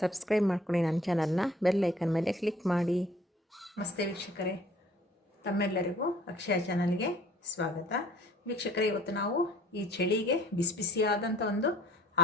Subscribe ಮಾಡ್ಕೊಳ್ಳಿ ನನ್ನ ಚಾನಲ್ನ ಬೆಲ್ ಐಕನ್ ಮೇಲೆ ಕ್ಲಿಕ್ ಮಾಡಿ. ನಮಸ್ತೆ ವೀಕ್ಷಕರೇ. ತಮ್ಮೆಲ್ಲರಿಗೂ ಅಕ್ಷಯ ಚಾನಲ್ಗೆ ಸ್ವಾಗತ. ವೀಕ್ಷಕರೇ, ಇವತ್ತು ನಾವು ಈ ಚಳಿಗೆ ಬಿಸಿ ಬಿಸಿಯಾದಂಥ ಒಂದು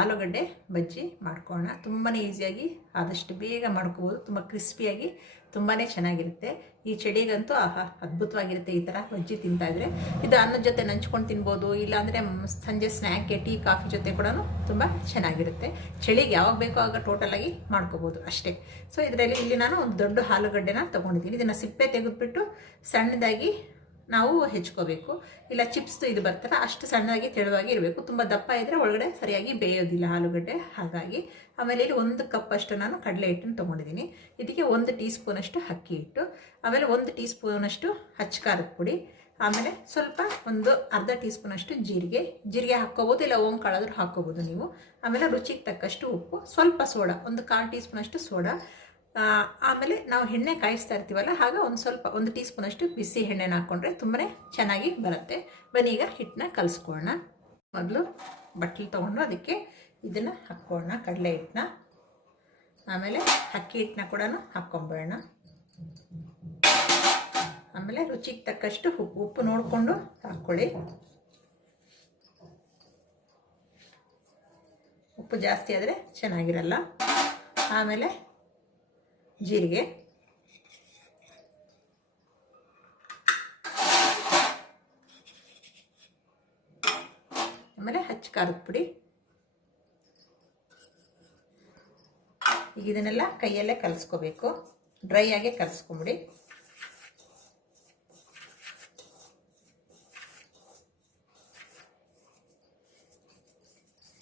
ಆಲೂಗಡ್ಡೆ ಬಜ್ಜಿ ಮಾಡ್ಕೊಳ್ಳೋಣ. ತುಂಬಾ ಈಸಿಯಾಗಿ ಆದಷ್ಟು ಬೇಗ ಮಾಡ್ಕೋಬೋದು. ತುಂಬ ಕ್ರಿಸ್ಪಿಯಾಗಿ ತುಂಬಾ ಚೆನ್ನಾಗಿರುತ್ತೆ. ಈ ಚಳಿಗಂತೂ ಆಹಾ, ಅದ್ಭುತವಾಗಿರುತ್ತೆ ಈ ಥರ ಬಜ್ಜಿ ತಿಂತಾ ಇದ್ರೆ. ಇದು ಅನ್ನದ ಜೊತೆ ನಂಚ್ಕೊಂಡು ತಿನ್ಬೋದು, ಇಲ್ಲಾಂದರೆ ಸಂಜೆ ಸ್ನ್ಯಾಕ್ಗೆ ಟೀ, ಕಾಫಿ ಜೊತೆ ಕೂಡ ತುಂಬ ಚೆನ್ನಾಗಿರುತ್ತೆ. ಚಳಿಗೆ ಯಾವಾಗ ಬೇಕೋ ಆಗ ಟೋಟಲಾಗಿ ಮಾಡ್ಕೋಬೋದು ಅಷ್ಟೇ. ಸೊ ಇದರಲ್ಲಿ ಇಲ್ಲಿ ನಾನು ಒಂದು ದೊಡ್ಡ ಆಲೂಗಡ್ಡೆನ ತೊಗೊಂಡಿದ್ದೀನಿ. ಇದನ್ನು ಸಿಪ್ಪೆ ತೆಗೆದುಬಿಟ್ಟು ಸಣ್ಣದಾಗಿ ನಾವು ಹೆಚ್ಕೋಬೇಕು. ಇಲ್ಲ ಚಿಪ್ಸ್ದು ಇದು ಬರ್ತಲ್ಲ, ಅಷ್ಟು ಸಣ್ಣದಾಗಿ ತೆಳುವಾಗಿ ಇರಬೇಕು. ತುಂಬ ದಪ್ಪ ಇದ್ದರೆ ಒಳಗಡೆ ಸರಿಯಾಗಿ ಬೇಯೋದಿಲ್ಲ ಆಲೂಗಡ್ಡೆ. ಹಾಗಾಗಿ ಆಮೇಲೆ ಇಲ್ಲಿ ಒಂದು ಕಪ್ ಅಷ್ಟು ನಾನು ಕಡಲೆ ಹಿಟ್ಟನ್ನು ತೊಗೊಂಡಿದ್ದೀನಿ. ಇದಕ್ಕೆ ಒಂದು ಟೀ ಸ್ಪೂನಷ್ಟು ಅಕ್ಕಿ ಹಿಟ್ಟು, ಆಮೇಲೆ ಒಂದು ಟೀ ಸ್ಪೂನಷ್ಟು ಹಚ್ಕಾರದ ಪುಡಿ, ಆಮೇಲೆ ಸ್ವಲ್ಪ ಒಂದು ಅರ್ಧ ಟೀ ಸ್ಪೂನಷ್ಟು ಜೀರಿಗೆ. ಜೀರಿಗೆ ಹಾಕ್ಕೋಬೋದು, ಇಲ್ಲ ಓಂ ಕಾಳಾದ್ರೂ ಹಾಕ್ಕೋಬೋದು ನೀವು. ಆಮೇಲೆ ರುಚಿಗೆ ತಕ್ಕಷ್ಟು ಉಪ್ಪು, ಸ್ವಲ್ಪ ಸೋಡಾ, ಒಂದು ಕಾಲು ಟೀ ಸ್ಪೂನಷ್ಟು ಸೋಡಾ ಆಮೇಲೆ ನಾವು ಎಣ್ಣೆ ಕಾಯಿಸ್ತಾ ಇರ್ತೀವಲ್ಲ ಆಗ ಒಂದು ಸ್ವಲ್ಪ, ಒಂದು ಟೀ ಸ್ಪೂನಷ್ಟು ಬಿಸಿ ಎಣ್ಣೆನ ಹಾಕ್ಕೊಂಡ್ರೆ ತುಂಬಾ ಚೆನ್ನಾಗಿ ಬರುತ್ತೆ. ಬನ್ನಿ ಈಗ ಹಿಟ್ಟನ್ನ ಕಲಿಸ್ಕೊಳ್ಳೋಣ. ಮೊದಲು ಬಟ್ಲು ತೊಗೊಂಡು ಅದಕ್ಕೆ ಇದನ್ನು ಹಾಕ್ಕೊಳ್ಳೋಣ, ಕಡಲೆ ಹಿಟ್ಟನ್ನ. ಆಮೇಲೆ ಅಕ್ಕಿ ಹಿಟ್ಟನ್ನ ಕೂಡ ಹಾಕ್ಕೊಂಬಿಡೋಣ. ಆಮೇಲೆ ರುಚಿಗೆ ತಕ್ಕಷ್ಟು ಉಪ್ಪು ಉಪ್ಪು ನೋಡಿಕೊಂಡು ಹಾಕ್ಕೊಳ್ಳಿ. ಉಪ್ಪು ಜಾಸ್ತಿ ಆದರೆ ಚೆನ್ನಾಗಿರಲ್ಲ. ಆಮೇಲೆ ಜೀರಿಗೆ. ಆಮೇಲೆ ಹಚ್ಚ ಖಾರದ ಪುಡಿ. ಈಗ ಇದನ್ನೆಲ್ಲ ಕೈಯಲ್ಲೇ ಕಲಸ್ಕೋಬೇಕು. ಡ್ರೈ ಆಗಿ ಕಲಿಸ್ಕೊಂಬಿಡಿ.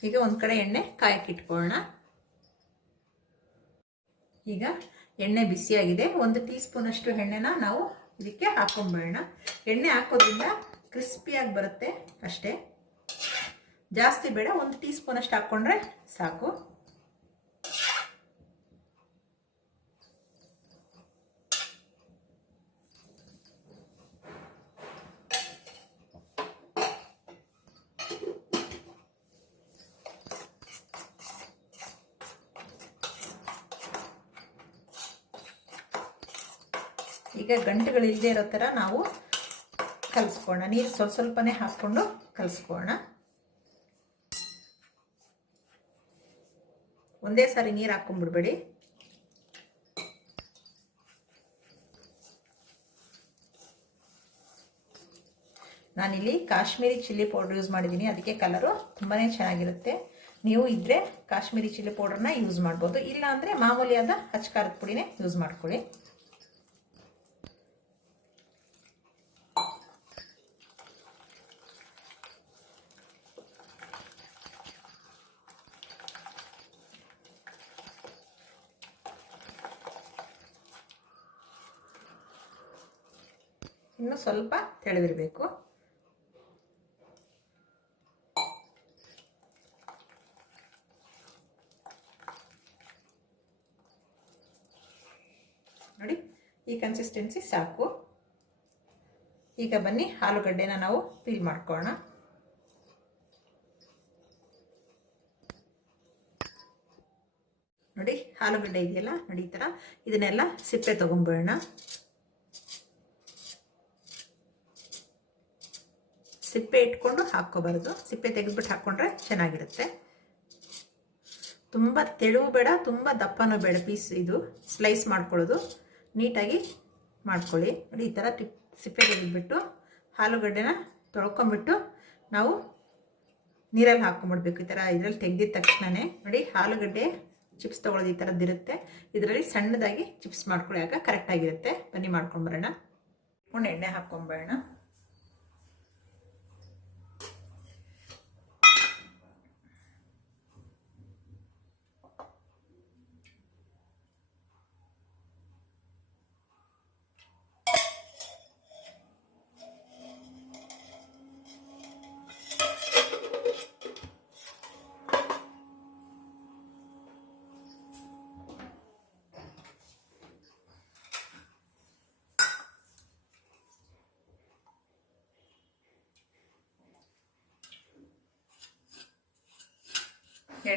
ಈಗ ಒಂದು ಕಡೆ ಎಣ್ಣೆ ಕಾಯಕ್ಕೆ ಇಟ್ಕೊಳ್ಳೋಣ ಈಗ ಎಣ್ಣೆ ಬಿಸಿಯಾಗಿದೆ. ಒಂದು ಟೀ ಸ್ಪೂನಷ್ಟು ಎಣ್ಣೆನ ನಾವು ಇದಕ್ಕೆ ಹಾಕೊಂಡ್ಬೇಡ ಎಣ್ಣೆ ಹಾಕೋದ್ರಿಂದ ಕ್ರಿಸ್ಪಿಯಾಗಿ ಬರುತ್ತೆ ಅಷ್ಟೇ. ಜಾಸ್ತಿ ಬೇಡ, ಒಂದು ಟೀ ಸ್ಪೂನಷ್ಟು ಹಾಕ್ಕೊಂಡ್ರೆ ಸಾಕು. ಈಗ ಗಂಟುಗಳು ಇಲ್ಲದೆ ಇರೋ ಥರ ನಾವು ಕಲಿಸ್ಕೋಣ ನೀರು ಸ್ವಲ್ಪ ಸ್ವಲ್ಪನೇ ಹಾಕ್ಕೊಂಡು ಕಲಿಸ್ಕೋಣ ಒಂದೇ ಸಾರಿ ನೀರು ಹಾಕ್ಕೊಂಡ್ಬಿಡ್ಬೇಡಿ ನಾನಿಲ್ಲಿ ಕಾಶ್ಮೀರಿ ಚಿಲ್ಲಿ ಪೌಡ್ರ್ ಯೂಸ್ ಮಾಡಿದ್ದೀನಿ. ಅದಕ್ಕೆ ಕಲರು ತುಂಬಾ ಚೆನ್ನಾಗಿರುತ್ತೆ. ನೀವು ಇದ್ದರೆ ಕಾಶ್ಮೀರಿ ಚಿಲ್ಲಿ ಪೌಡ್ರನ್ನ ಯೂಸ್ ಮಾಡ್ಬೋದು. ಇಲ್ಲ ಅಂದರೆ ಮಾಮೂಲಿಯಾದ ಹಚ್ಕಾರದ ಪುಡಿನೇ ಯೂಸ್ ಮಾಡ್ಕೊಳ್ಳಿ. ಇನ್ನು ಸ್ವಲ್ಪ ತೆಳೆದಿರಬೇಕು. ನೋಡಿ, ಈ ಕನ್ಸಿಸ್ಟೆನ್ಸಿ ಸಾಕು. ಈಗ ಬನ್ನಿ, ಆಲೂಗಡ್ಡೆನ ನಾವು ಪೀಲ್ ಮಾಡ್ಕೊಳ್ಳೋಣ. ನೋಡಿ, ಆಲೂಗಡ್ಡೆ ಇದೆಯಲ್ಲ? ನೋಡಿ, ಈ ಥರ ಇದನ್ನೆಲ್ಲ ಸಿಪ್ಪೆ ತೊಗೊಂಬಿಡೋಣ ಸಿಪ್ಪೆ ಇಟ್ಕೊಂಡು ಹಾಕ್ಕೋಬಾರ್ದು. ಸಿಪ್ಪೆ ತೆಗೆದ್ಬಿಟ್ಟು ಹಾಕ್ಕೊಂಡ್ರೆ ಚೆನ್ನಾಗಿರುತ್ತೆ. ತುಂಬ ತೆಳುವು ಬೇಡ, ತುಂಬ ದಪ್ಪನೂ ಬೇಡ ಪೀಸ್ ಇದು. ಸ್ಲೈಸ್ ಮಾಡ್ಕೊಳ್ಳೋದು. ನೀಟಾಗಿ ಮಾಡ್ಕೊಳ್ಳಿ. ನೋಡಿ, ಈ ಥರ ಸಿಪ್ಪೆ ತೆಗೆದ್ಬಿಟ್ಟು ಆಲೂಗಡ್ಡೆನ ತೊಳ್ಕೊಂಬಿಟ್ಟು ನಾವು ನೀರಲ್ಲಿ ಹಾಕ್ಕೊಂಬಿಡ್ಬೇಕು. ಈ ಥರ ಇದರಲ್ಲಿ ತೆಗೆದಿದ ತಕ್ಷಣವೇ ನೋಡಿ, ಆಲೂಗಡ್ಡೆ ಚಿಪ್ಸ್ ತೊಗೊಳೋದು ಈ ಥರದ್ದಿರುತ್ತೆ ಇದರಲ್ಲಿ ಸಣ್ಣದಾಗಿ ಚಿಪ್ಸ್ ಮಾಡ್ಕೊಳ್ಳಿ ಆಗ ಕರೆಕ್ಟಾಗಿರುತ್ತೆ. ಬನ್ನಿ ಮಾಡ್ಕೊಂಬರೋಣ. ಒಂದು ಎಣ್ಣೆ ಹಾಕ್ಕೊಂಬರೋಣ.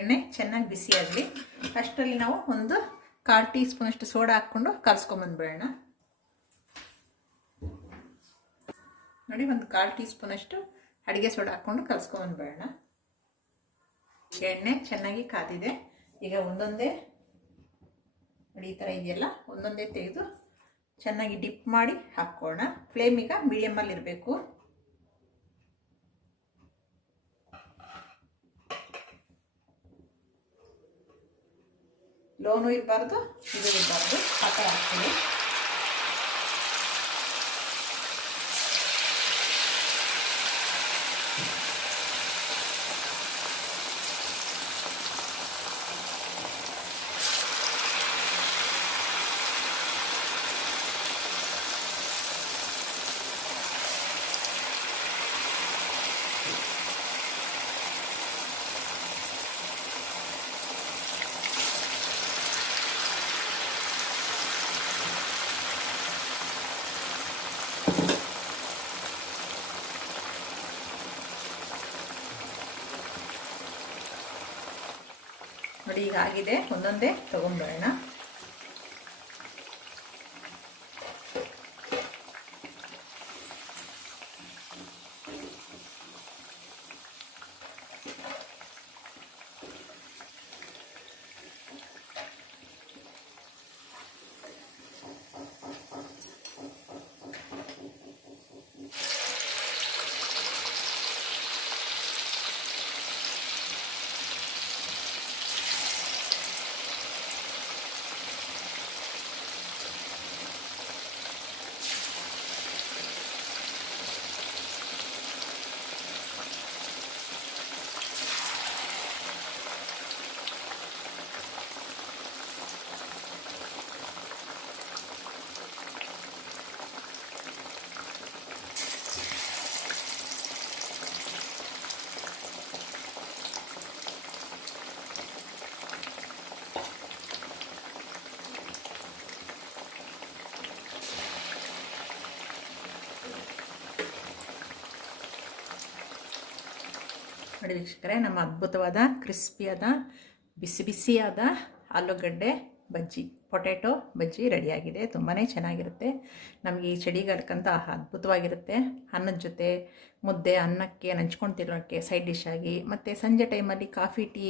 ಎಣ್ಣೆ ಚೆನ್ನಾಗಿ ಬಿಸಿಯಾಗಲಿ ಅಷ್ಟರಲ್ಲಿ ನಾವು ಒಂದು ಕಾಲು ಟೀ ಸ್ಪೂನಷ್ಟು ಸೋಡಾ ಹಾಕ್ಕೊಂಡು ಕಲಸ್ಕೊಂಬಂದ್ಬಿಡೋಣ ನೋಡಿ, ಒಂದು ಕಾಲು ಟೀ ಸ್ಪೂನಷ್ಟು ಅಡುಗೆ ಸೋಡಾ ಹಾಕ್ಕೊಂಡು ಕಲಸ್ಕೊಂಬಂದ್ಬಿಡೋಣ ಎಣ್ಣೆ ಚೆನ್ನಾಗಿ ಕಾದಿದೆ. ಈಗ ಒಂದೊಂದೇ, ನೋಡಿ, ಈ ಥರ ಇದೆಯಲ್ಲ? ಒಂದೊಂದೇ ತೆಗೆದು ಚೆನ್ನಾಗಿ ಡಿಪ್ ಮಾಡಿ ಹಾಕ್ಕೋಣ ಫ್ಲೇಮ್ ಈಗ ಮೀಡಿಯಮಲ್ಲಿ ಇರಬೇಕು ಲೋನು ಇರಬಾರ್ದು ಇದು ಇರಬಾರ್ದು. ಆ ಥರ ಹಾಕ್ತೀನಿ ನೋಡಿ ಈಗ ಆಗಿದೆ. ಒಂದೊಂದೇ ತೊಗೊಂಡ್ಬರೋಣ. ನೋಡಿ ವೀಕ್ಷಕರೇ, ನಮ್ಮ ಅದ್ಭುತವಾದ, ಕ್ರಿಸ್ಪಿಯಾದ, ಬಿಸಿ ಬಿಸಿಯಾದ ಆಲೂಗಡ್ಡೆ ಬಜ್ಜಿ, ಪೊಟ್ಯಾಟೊ ಬಜ್ಜಿ ರೆಡಿಯಾಗಿದೆ. ತುಂಬಾ ಚೆನ್ನಾಗಿರುತ್ತೆ. ನಮಗೆ ಈ ಚಳಿಗಾಲಕ್ಕಂತ ಅದ್ಭುತವಾಗಿರುತ್ತೆ. ಅನ್ನದ ಜೊತೆ ಮುದ್ದೆ, ಅನ್ನಕ್ಕೆ ನಂಚ್ಕೊಂಡು ತಿನ್ನೋಕ್ಕೆ ಸೈಡ್ ಡಿಶ್ ಆಗಿ, ಮತ್ತು ಸಂಜೆ ಟೈಮಲ್ಲಿ ಕಾಫಿ ಟೀ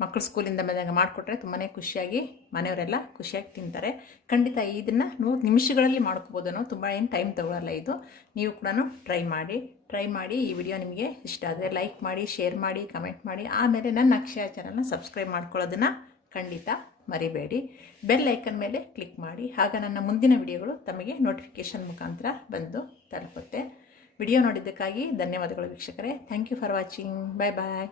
ಮಕ್ಕಳು ಸ್ಕೂಲಿಂದ ಬಂದಾಗ ಮಾಡಿಕೊಟ್ರೆ ತುಂಬಾ ಖುಷಿಯಾಗಿ ಮನೆಯವರೆಲ್ಲ ಖುಷಿಯಾಗಿ ತಿಂತಾರೆ. ಖಂಡಿತ ಇದನ್ನು ನೂರು ನಿಮಿಷಗಳಲ್ಲಿ ಮಾಡ್ಕೋಬೋದು ತುಂಬ ಏನು ಟೈಮ್ ತಗೊಳ್ಳಲ್ಲ ಇದು. ನೀವು ಕೂಡ ಟ್ರೈ ಮಾಡಿ. ಟ್ರೈ ಮಾಡಿ ಈ ವಿಡಿಯೋ ನಿಮಗೆ ಇಷ್ಟ ಆದರೆ ಲೈಕ್ ಮಾಡಿ ಶೇರ್ ಮಾಡಿ ಕಮೆಂಟ್ ಮಾಡಿ. ಆಮೇಲೆ ನನ್ನ ಅಕ್ಷಯ ಚಾನಲ್ನ ಸಬ್ಸ್ಕ್ರೈಬ್ ಮಾಡ್ಕೊಳ್ಳೋದನ್ನು ಖಂಡಿತ ಮರಿಬೇಡಿ. ಬೆಲ್ ಐಕನ್ ಮೇಲೆ ಕ್ಲಿಕ್ ಮಾಡಿ. ಆಗ ನನ್ನ ಮುಂದಿನ ವಿಡಿಯೋಗಳು ತಮಗೆ ನೋಟಿಫಿಕೇಷನ್ ಮುಖಾಂತರ ಬಂದು ತಲುಪುತ್ತೆ. ವಿಡಿಯೋ ನೋಡಿದ್ದಕ್ಕಾಗಿ ಧನ್ಯವಾದಗಳು ವೀಕ್ಷಕರೇ. Thank you for watching bye bye